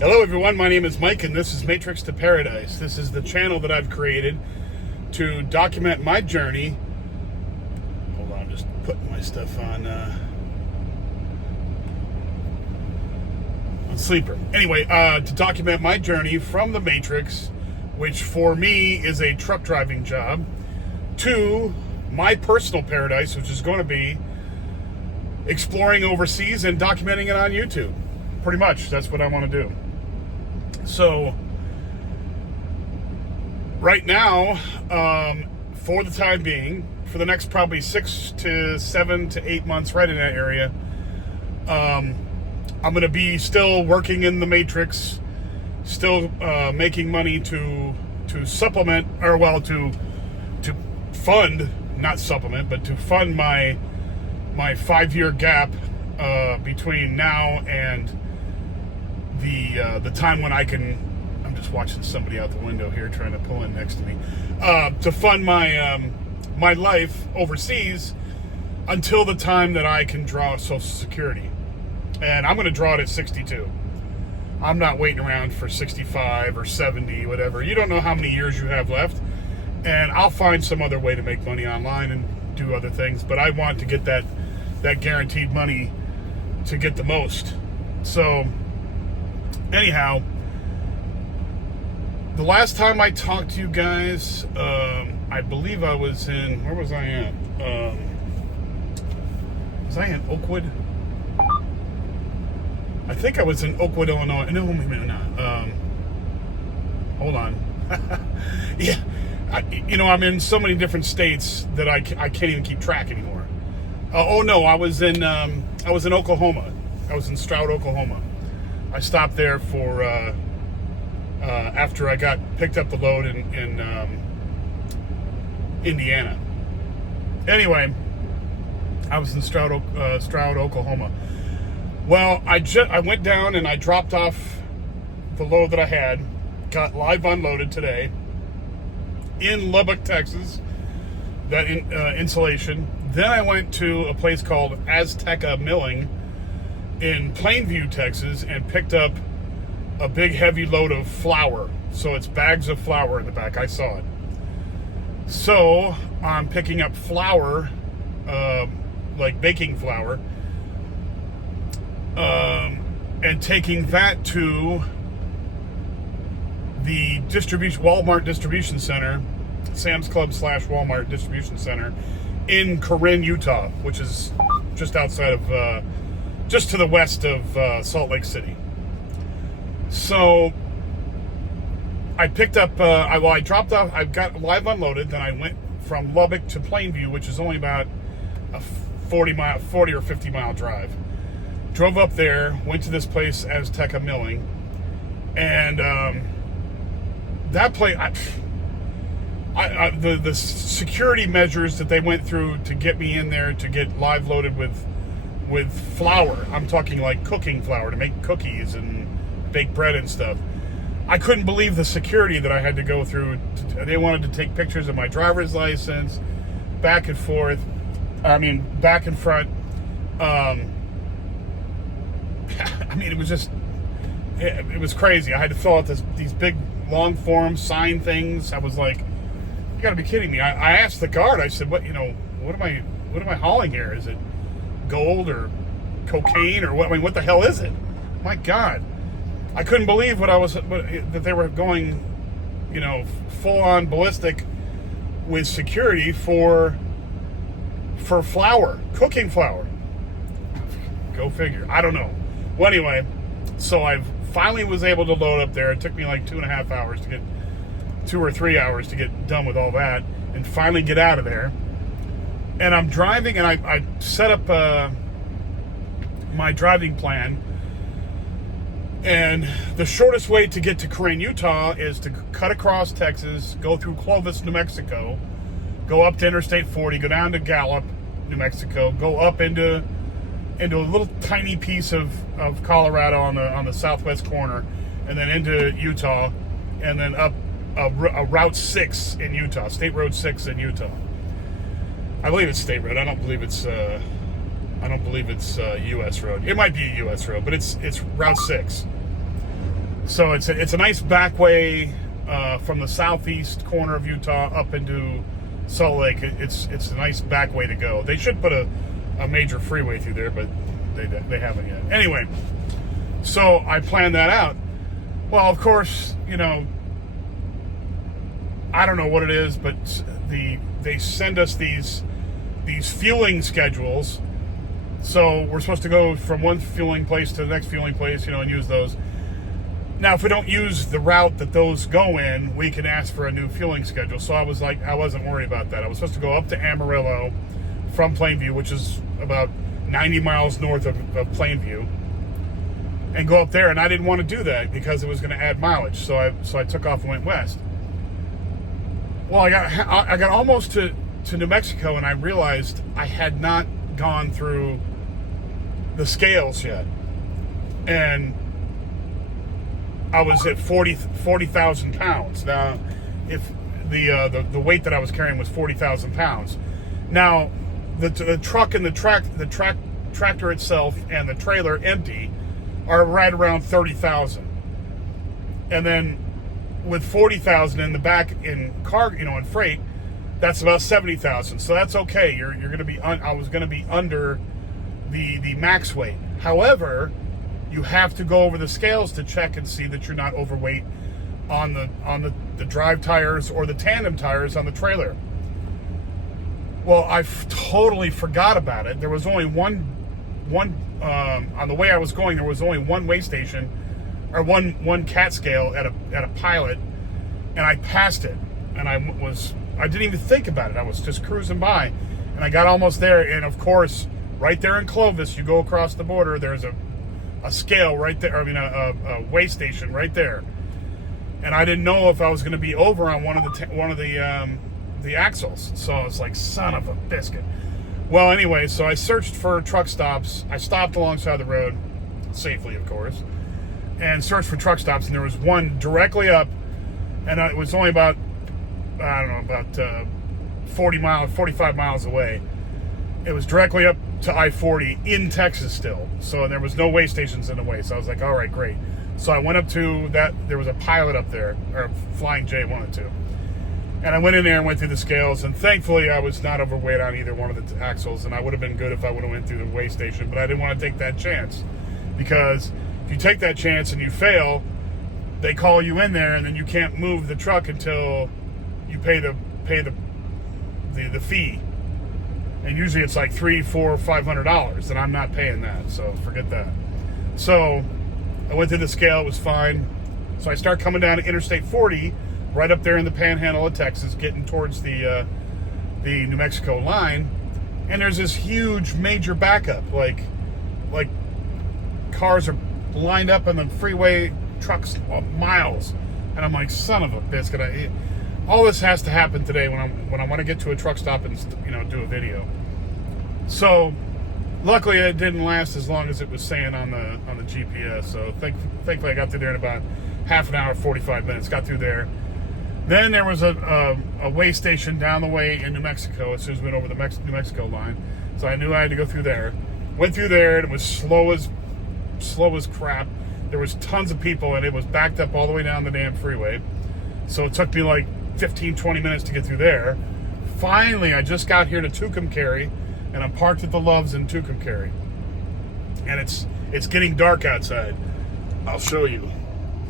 Hello everyone, my name is Mike and this is Matrix to Paradise. This is the channel that I've created to document my journey. Hold on, I'm just putting my stuff on sleeper. Anyway, to document my journey from the Matrix, which for me is a truck driving job, to my personal paradise, which is going to be exploring overseas and documenting it on YouTube. Pretty much, that's what I want to do. So, right now, for the time being, for the next probably 6 to 7 to 8 months, right in that area, I'm going to be still working in the Matrix, still making money to supplement, or well, to fund, not supplement, but to fund my 5-year gap between now and the time when I can. I'm just watching somebody out the window here trying to pull in next to me to fund my life overseas until the time that I can draw Social Security, and I'm going to draw it at 62. I'm not waiting around for 65 or 70, whatever. You don't know how many years you have left, and I'll find some other way to make money online and do other things. But I want to get that guaranteed money to get the most. So. Anyhow, the last time I talked to you guys, I believe I was in, where was I at? Was I in Oakwood? I think I was in Oakwood, Illinois. No, maybe not. Hold on. Yeah, I'm in so many different states that I can't even keep track anymore. Oh no, I was in Oklahoma. I was in Stroud, Oklahoma. I stopped there for after I got picked up the load in Indiana. Anyway, I was in Stroud, Oklahoma. Well, I went down and I dropped off the load that I had, got live unloaded today in Lubbock, Texas. That insulation. Then I went to a place called Azteca Milling in Plainview, Texas, and picked up a big heavy load of flour. So it's bags of flour in the back. I saw it. So I'm picking up flour, like baking flour, and taking that to the Walmart distribution center, Sam's Club / Walmart distribution center in Corinne, Utah, which is just outside of just to the west of Salt Lake City. So I picked up, I dropped off, I got live unloaded, then I went from Lubbock to Plainview, which is only about a 40 or 50 mile drive. Drove up there, went to this place, Azteca Milling, and that place, the security measures that they went through to get me in there to get live loaded with flour. I'm talking like cooking flour to make cookies and bake bread and stuff. I couldn't believe the security that I had to go through. They wanted to take pictures of my driver's license, back and forth. Back and front. It was just, it was crazy. I had to fill out these big long forms, sign things. I was like, you gotta be kidding me. I asked the guard, I said, what am I hauling here? Is it gold or cocaine or what? What the hell is it? My God, I couldn't believe that they were going, full on ballistic with security for flour, cooking flour. Go figure. I don't know. Well, anyway, so I finally was able to load up there. It took me like 2.5 hours to get, 2 or 3 hours to get done with all that, and finally get out of there. And I'm driving, and I set up my driving plan. And the shortest way to get to Corinne, Utah is to cut across Texas, go through Clovis, New Mexico, go up to Interstate 40, go down to Gallup, New Mexico, go up into a little tiny piece of Colorado on the southwest corner, and then into Utah, and then up a Route 6 in Utah, State Road 6 in Utah. I believe it's State Road. I don't believe it's U.S. road. It might be a U.S. road, but it's Route 6. So it's a nice back way from the southeast corner of Utah up into Salt Lake. It's a nice back way to go. They should put a major freeway through there, but they haven't yet. Anyway, so I planned that out. Well, of course, you know, I don't know what it is, but they send us these fueling schedules. So we're supposed to go from one fueling place to the next fueling place, you know, and use those. Now, if we don't use the route that those go in, we can ask for a new fueling schedule. So I wasn't worried about that. I was supposed to go up to Amarillo from Plainview, which is about 90 miles north of Plainview, and go up there. And I didn't want to do that because it was going to add mileage. So I took off and went west. Well, I got almost to New Mexico, and I realized I had not gone through the scales yet, and I was at 40,000 pounds. Now, if the weight that I was carrying was 40,000 pounds, now the truck and the tractor itself and the trailer empty are right around 30,000, and then with 40,000 in the back in car, you know, in freight, that's about 70,000. So that's okay. You're going to be. I was going to be under the max weight. However, you have to go over the scales to check and see that you're not overweight on the drive tires or the tandem tires on the trailer. Well, I totally forgot about it. There was only one on the way I was going. There was only one weigh station, or one cat scale at a pilot, and I passed it. And I didn't even think about it. I was just cruising by, and I got almost there. And of course, right there in Clovis, you go across the border, there's a scale right there. I mean, a weigh station right there. And I didn't know if I was going to be over on one of the axles. So I was like, son of a biscuit. Well, anyway, so I searched for truck stops. I stopped alongside the road, safely, of course, and searched for truck stops. And there was one directly up, and it was only about 45 miles away. It was directly up to I-40 in Texas still. So there was no weigh stations in the way. So I was like, all right, great. So I went up to that. There was a pilot up there, or Flying J wanted to. And I went in there and went through the scales. And thankfully, I was not overweight on either one of the axles. And I would have been good if I would have went through the weigh station. But I didn't want to take that chance. Because if you take that chance and you fail, they call you in there, and then you can't move the truck until you pay the fee. And usually it's like $300, $400, $500, and I'm not paying that, so forget that. So I went through the scale, it was fine. So I start coming down to Interstate 40, right up there in the panhandle of Texas, getting towards the New Mexico line, and there's this huge major backup, like cars are lined up on the freeway, trucks miles, and I'm like, son of a biscuit. All this has to happen today when I want to get to a truck stop and, you know, do a video. So luckily it didn't last as long as it was saying on the GPS. So thankfully I got through there in about half an hour, 45 minutes. Got through there. Then there was a weigh station down the way in New Mexico as soon as we went over the New Mexico line. So I knew I had to go through there. Went through there, and it was slow as crap. There was tons of people, and it was backed up all the way down the damn freeway. So it took me like 15, 20 minutes to get through there. Finally, I just got here to Tucumcari, and I'm parked at the Loves in Tucumcari. And it's getting dark outside. I'll show you.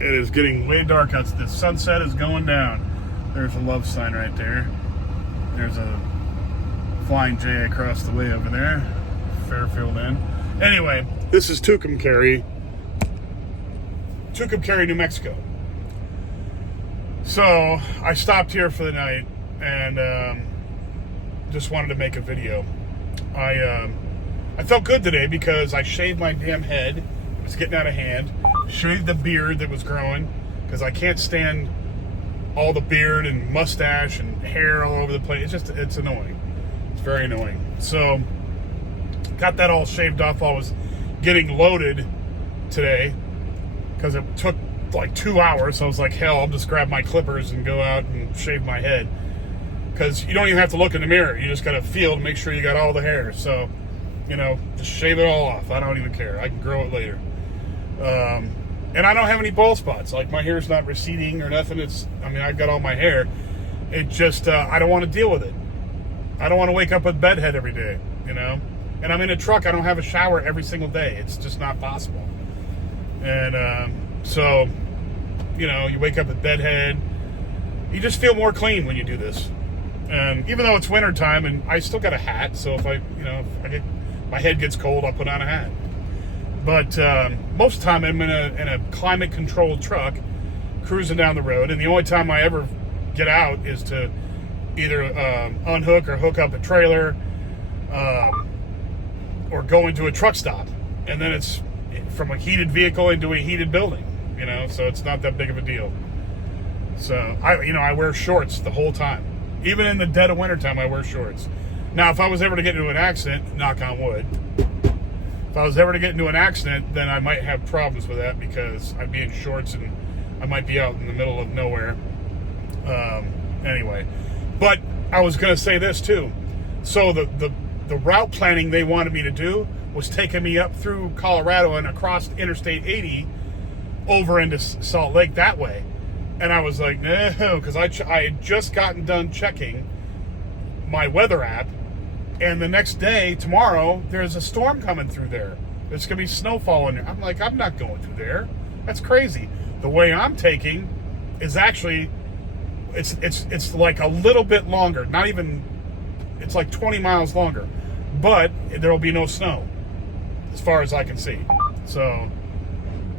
It is getting way dark outside. The sunset is going down. There's a Love sign right there. There's a Flying J across the way over there. Fairfield Inn. Anyway, this is Tucumcari, New Mexico. So I stopped here for the night and just wanted to make a video. I felt good today because I shaved my damn head. It was getting out of hand. Shaved the beard that was growing because I can't stand all the beard and mustache and hair all over the place. It's annoying. It's very annoying. So got that all shaved off while I was getting loaded today because it took like 2 hours. So I was like, hell, I'll just grab my clippers and go out and shave my head. Because you don't even have to look in the mirror. You just got to feel to make sure you got all the hair. So, you know, just shave it all off. I don't even care. I can grow it later. And I don't have any bald spots. Like, my hair's not receding or nothing. I've got all my hair. It just, I don't want to deal with it. I don't want to wake up with bedhead every day, you know? And I'm in a truck. I don't have a shower every single day. It's just not possible. And so, you know, you wake up with bedhead. You just feel more clean when you do this. And even though it's wintertime, and I still got a hat, so if my head gets cold, I'll put on a hat. But most of the time, I'm in a climate-controlled truck, cruising down the road, and the only time I ever get out is to either unhook or hook up a trailer, or go into a truck stop, and then it's from a heated vehicle into a heated building, you know. So it's not that big of a deal. So I wear shorts the whole time, even in the dead of wintertime. I wear shorts. Now, if I was ever to get into an accident, knock on wood. If I was ever to get into an accident, then I might have problems with that because I'd be in shorts and I might be out in the middle of nowhere. Anyway, but I was going to say this too. So the route planning they wanted me to do was taking me up through Colorado and across Interstate 80 over into Salt Lake that way. And I was like, no, because I had just gotten done checking my weather app. And the next day, tomorrow, there's a storm coming through there. There's going to be snowfall in there. I'm like, I'm not going through there. That's crazy. The way I'm taking is actually, it's like a little bit longer. Not even, it's like 20 miles longer. But there will be no snow, as far as I can see. So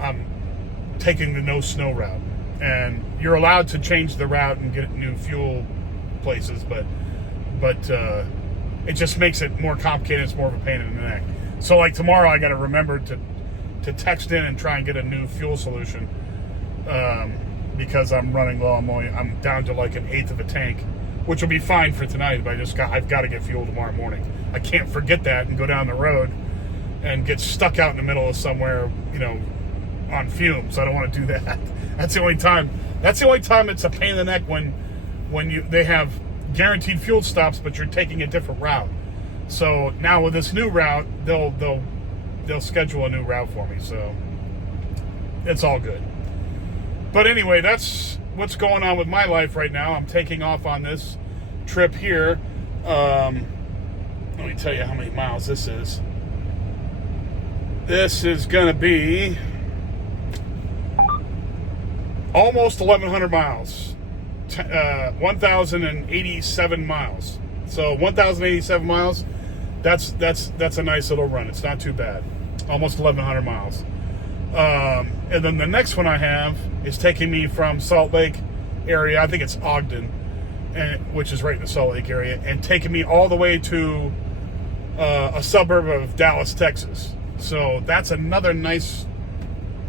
I'm taking the no snow route. And you're allowed to change the route and get new fuel places, but it just makes it more complicated. It's more of a pain in the neck. So like tomorrow, I got to remember to text in and try and get a new fuel solution, because I'm running low. I'm down to like an eighth of a tank, which will be fine for tonight. But I've got to get fuel tomorrow morning. I can't forget that and go down the road and get stuck out in the middle of somewhere, you know, on fumes. I don't want to do that. That's the only time it's a pain in the neck when they have guaranteed fuel stops, but you're taking a different route. So now with this new route, they'll schedule a new route for me. So it's all good. But anyway, that's what's going on with my life right now. I'm taking off on this trip here. Let me tell you how many miles this is. This is going to be almost 1,100 miles. 1,087 miles. So 1,087 miles, that's a nice little run. It's not too bad. Almost 1,100 miles. And then the next one I have is taking me from Salt Lake area. I think it's Ogden, which is right in the Salt Lake area, and taking me all the way to a suburb of Dallas, Texas. So that's another nice,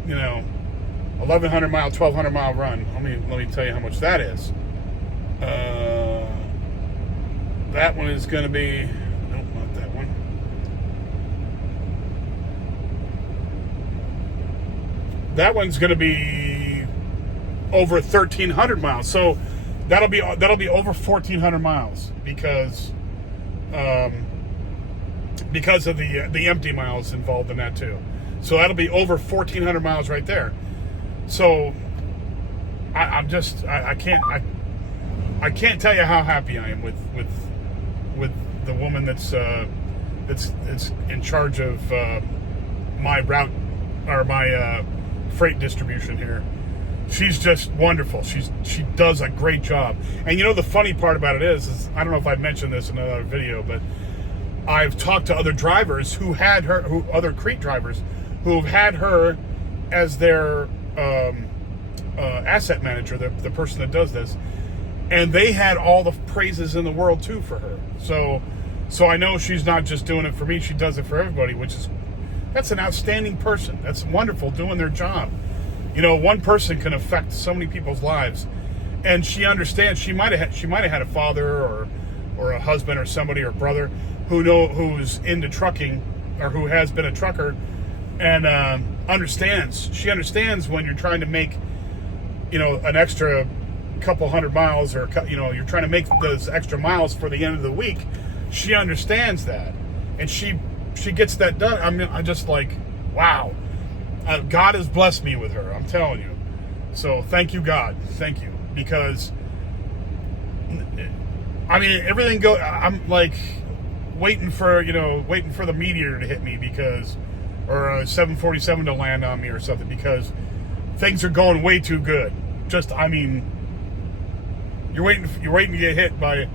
1,100 mile, 1,200 mile run. Let me tell you how much that is. That one is going to be, nope, not that one. That one's going to be over 1,300 miles. So that'll be over 1,400 miles because of the empty miles involved in that too. So that'll be over 1,400 miles right there. So I can't tell you how happy I am with the woman that's in charge of my route or my freight distribution here. She's just wonderful. She does a great job. And the funny part about it is I don't know if I've mentioned this in another video, but I've talked to other drivers who had her, other Crete drivers who have had her as their asset manager, the person that does this, and they had all the praises in the world too for her. So I know she's not just doing it for me; she does it for everybody, that's an outstanding person. That's wonderful doing their job. One person can affect so many people's lives, and she understands. She might have had a father or a husband or somebody or brother who's into trucking or who has been a trucker, and understands. She understands when you're trying to make an extra couple hundred miles, or you're trying to make those extra miles for the end of the week. She understands that, and she gets that done. I'm just like, wow. God has blessed me with her. I'm telling you. So thank you, God. Thank you, because I mean everything go. I'm like waiting for the meteor to hit me or a 747 to land on me or something, because things are going way too good. I mean, you're waiting to get hit by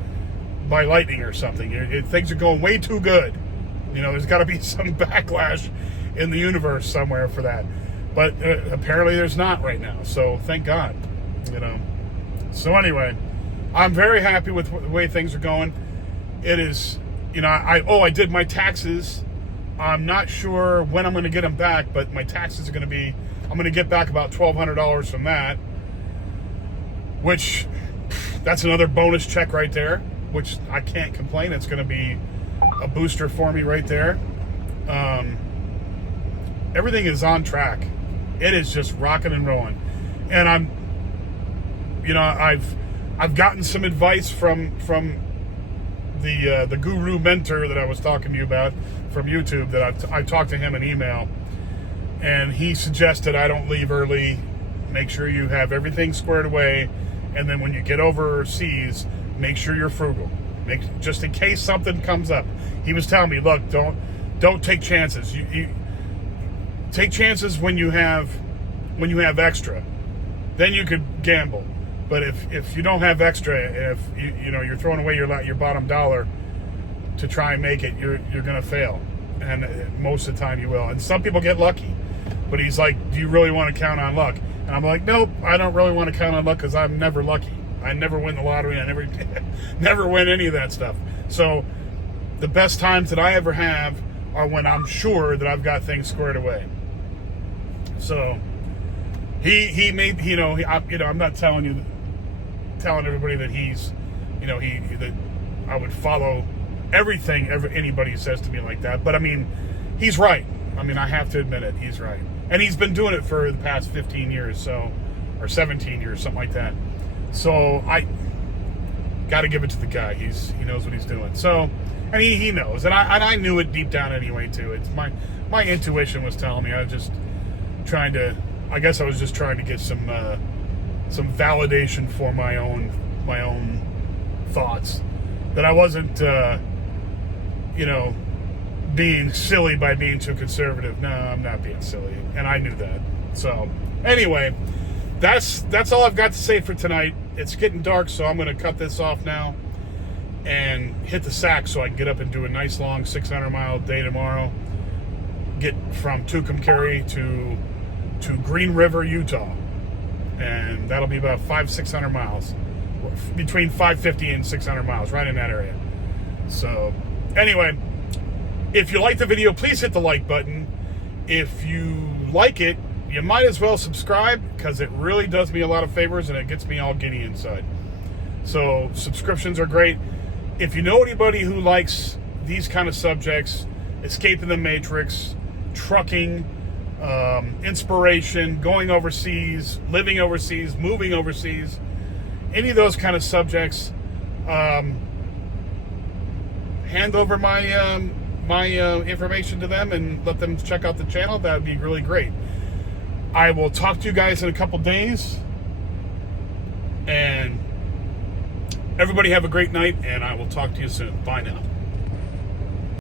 lightning or something. Things are going way too good. There's got to be some backlash in the universe somewhere for that. But apparently there's not right now. So thank God. So anyway, I'm very happy with the way things are going. It is, I did my taxes. I'm not sure when I'm going to get them back, but my taxes are going to be, I'm going to get back about $1,200 from that, which that's another bonus check right there, which I can't complain. It's going to be a booster for me right there. Everything is on track. It is just rocking and rolling. And I've gotten some advice from the guru mentor that I was talking to you about from YouTube, that I talked to him in email, and he suggested I don't leave early. Make sure you have everything squared away, and then when you get overseas, make sure you're frugal. Just in case something comes up. He was telling me, look, don't take chances. You take chances when you have extra. Then you could gamble. But if you don't have extra, if you're throwing away your bottom dollar to try and make it, you're going to fail. And most of the time you will. And some people get lucky. But he's like, do you really want to count on luck? And I'm like, nope, I don't really want to count on luck, because I'm never lucky. I never win the lottery. I never win any of that stuff. So the best times that I ever have are when I'm sure that I've got things squared away. So he made, I'm not telling everybody that that I would follow everything anybody says to me like that. But I mean, he's right. I mean, I have to admit it. He's right. And he's been doing it for the past 15 years, or 17 years, something like that. So I got to give it to the guy. He knows what he's doing. So, and he knows, and I knew it deep down anyway too. It's my intuition was telling me. I was just trying to get some validation for my own thoughts, that I wasn't being silly by being too conservative. No, I'm not being silly, and I knew that. So anyway, that's all I've got to say for tonight. It's getting dark, so I'm going to cut this off now and hit the sack so I can get up and do a nice long 600-mile day tomorrow. Get from Tucumcari to Green River, Utah, and that'll be about 500-600 miles, between 550 and 600 miles, right in that area. So anyway, if you like the video, please hit the like button. If you like it, you might as well subscribe, because it really does me a lot of favors and it gets me all giddy inside. So subscriptions are great. If you know anybody who likes these kind of subjects, escaping the matrix, trucking, inspiration, going overseas, living overseas, moving overseas, any of those kind of subjects, hand over my information to them and let them check out the channel. That would be really great. I will talk to you guys in a couple days, and everybody have a great night, and I will talk to you soon. Bye now.